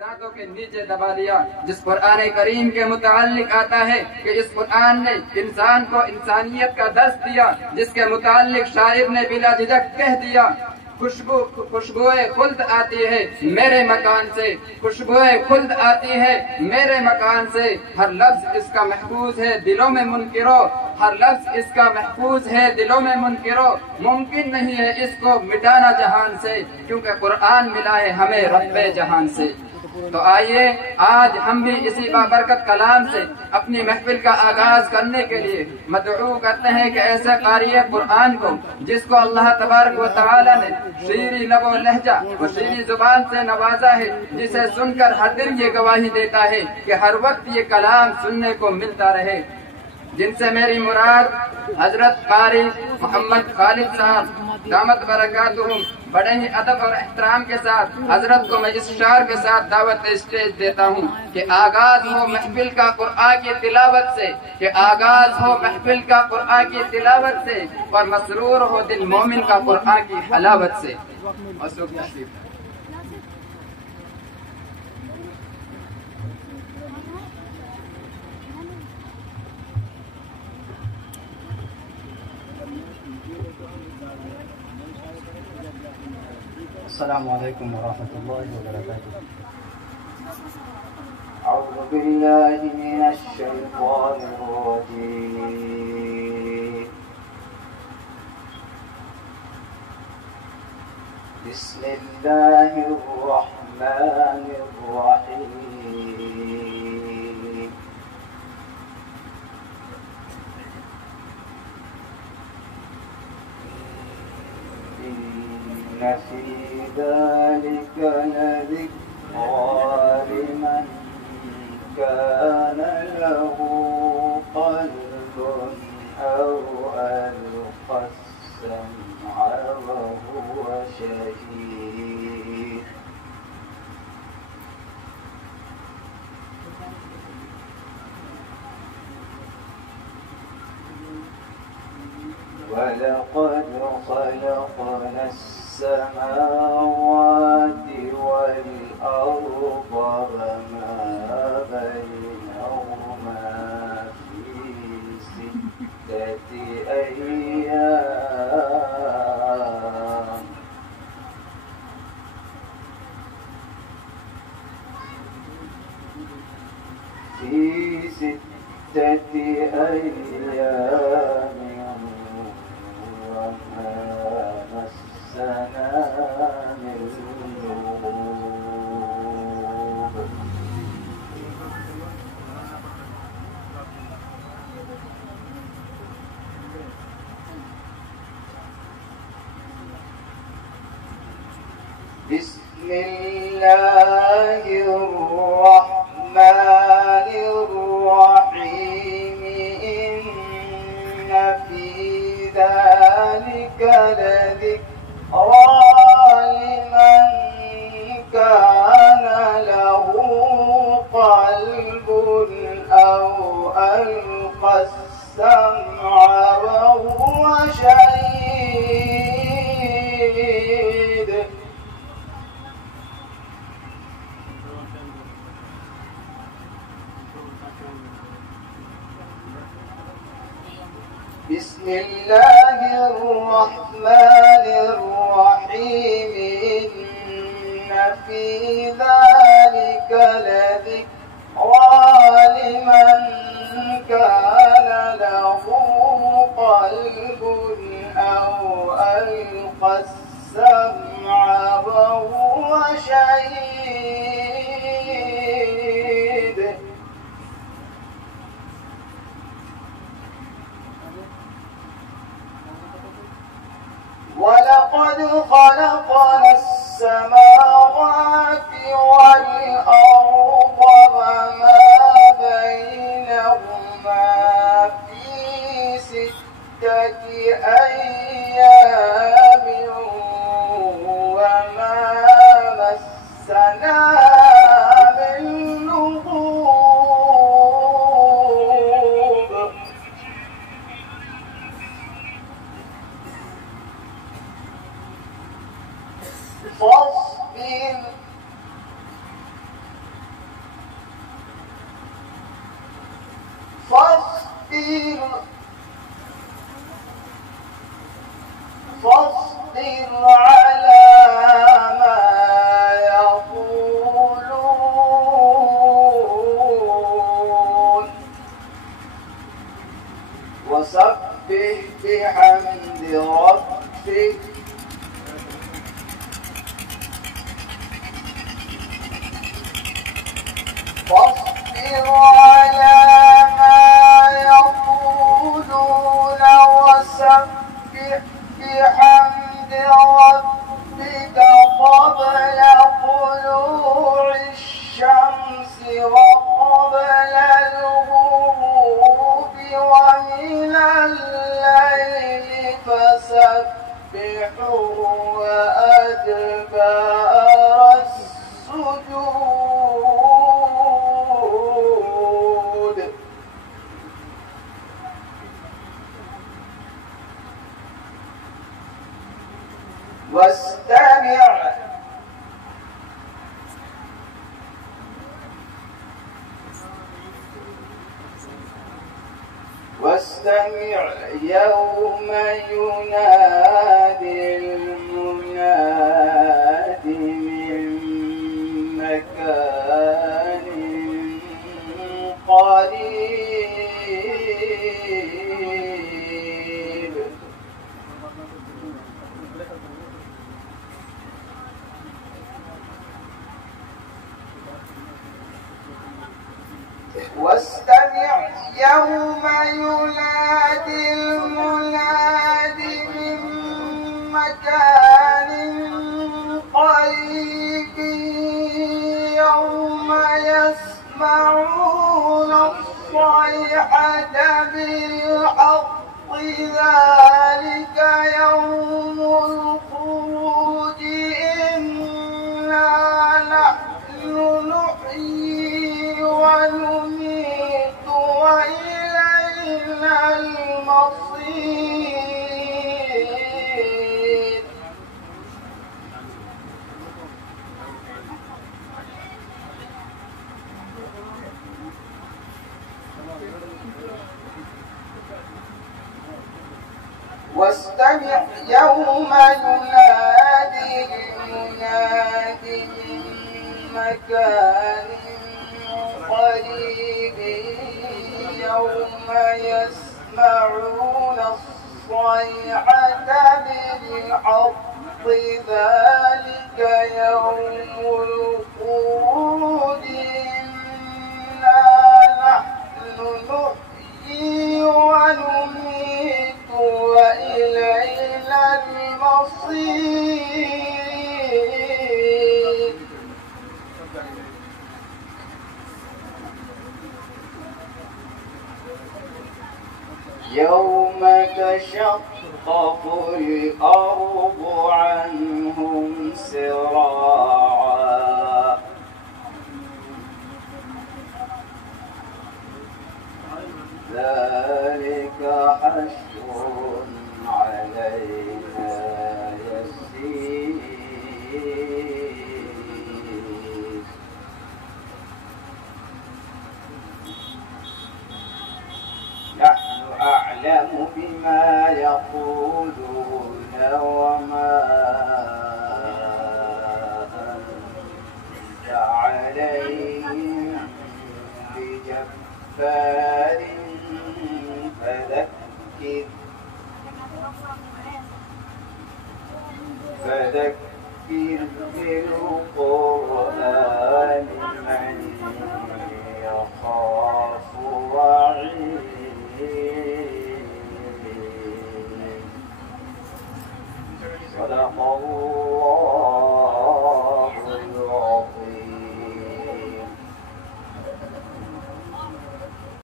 दांतों के नीचे दबा दिया। जिस कुरान करीम के मुताल्लिक आता है कि इस कुरान ने इंसान को इंसानियत का दर्स दिया, जिसके मुताल्लिक शायर ने बिला झिझक कह दिया, खुशबुए खुल्द आती है मेरे मकान से, खुशबुए खुल्द आती है मेरे मकान से, हर लफ्ज इसका महफूज है दिलों में मुनकिरो, हर लफ्ज इसका महफूज है दिलों में मुनकिरो, मुमकिन नहीं है इसको मिटाना जहान से, क्योंकि कुरान मिला है हमें रब्बे जहान से। तो आइए आज हम भी इसी बाबरकत कलाम से अपनी महफिल का आगाज करने के लिए मदऊ करते हैं कि ऐसे क़ारिए कुरान को, जिसको अल्लाह तबारक व तआला ने शीरी लबो लहजा व शीरी जुबान से नवाजा है, जिसे सुनकर हर दिन ये गवाही देता है कि हर वक्त ये कलाम सुनने को मिलता रहे। जिनसे मेरी मुराद हजरत क़ारी मोहम्मद खालिद साहब दामत बरकातुहुम बड़े ही अदब और एहतराम के साथ हजरत को मैं इस शार के साथ दावत स्टेज देता हूँ कि आगाज हो महफिल का कुरान की तिलावत से, कि आगाज हो महफिल का कुरान की तिलावत से, और मसरूर हो दिल मोमिन का कुरान की हलावत से। अस्सलामु अलैकुम वरहमतुल्लाहि वबरकातुहू। अऊज़ु बिल्लाहि मिनश शैतानिर रजीम। बिस्मिल्लाहिर रहमानिर रहीम। إن في ذلك لذكرى لمن كان له قلب أو ألقى السمع وهو شهيد. ولقد خلقنا السماوات والأرض وما بينهما في 6 أيام. في 6 أيام وما مسنا من لغوب. بسم الله الرحمن الرحيم. إن في ذلك لذكرى لمن كان له قلب أو ألقى السمع وهو شهيد. بسم الله الرحمن الرحيم. إن في ذلك لذكرى لمن كان له قلب أو ألقى السمع وهو شهيد. ولقد خلقنا السماوات والأرض وما بينهما في 6 أيام وما مسنا من لغوب. فاصبر على ما يقولون وسبح بحمد ربك واصبر على ما يقولون وسبح بحمد ربك قبل طلوع الشمس وقبل الغروب ومن الليل فسبحه وأدبار السجود واستمع يوم ينادي المناد من مكان قريب واستمع يوم ينادي المناد من مكان قريب يوم يسمعون الصيحة بالحق ذلك يوم الخروج إنا نحن نحيي ونميت وإلينا المصير واستمع يوم ينادي المناد من مكان قريب يوم يسمعون الصيحة بالحق ذلك يوم الخروج إنا نحن نحيي ونميت وإلينا المصير يوم تشقق الأرض عنهم سراعا ذلك حشر علينا يسير نحن أعلم بما يقولون وما أنت عليهم بجبار فذكر بالقرآن من يخاف وعيد صدق الله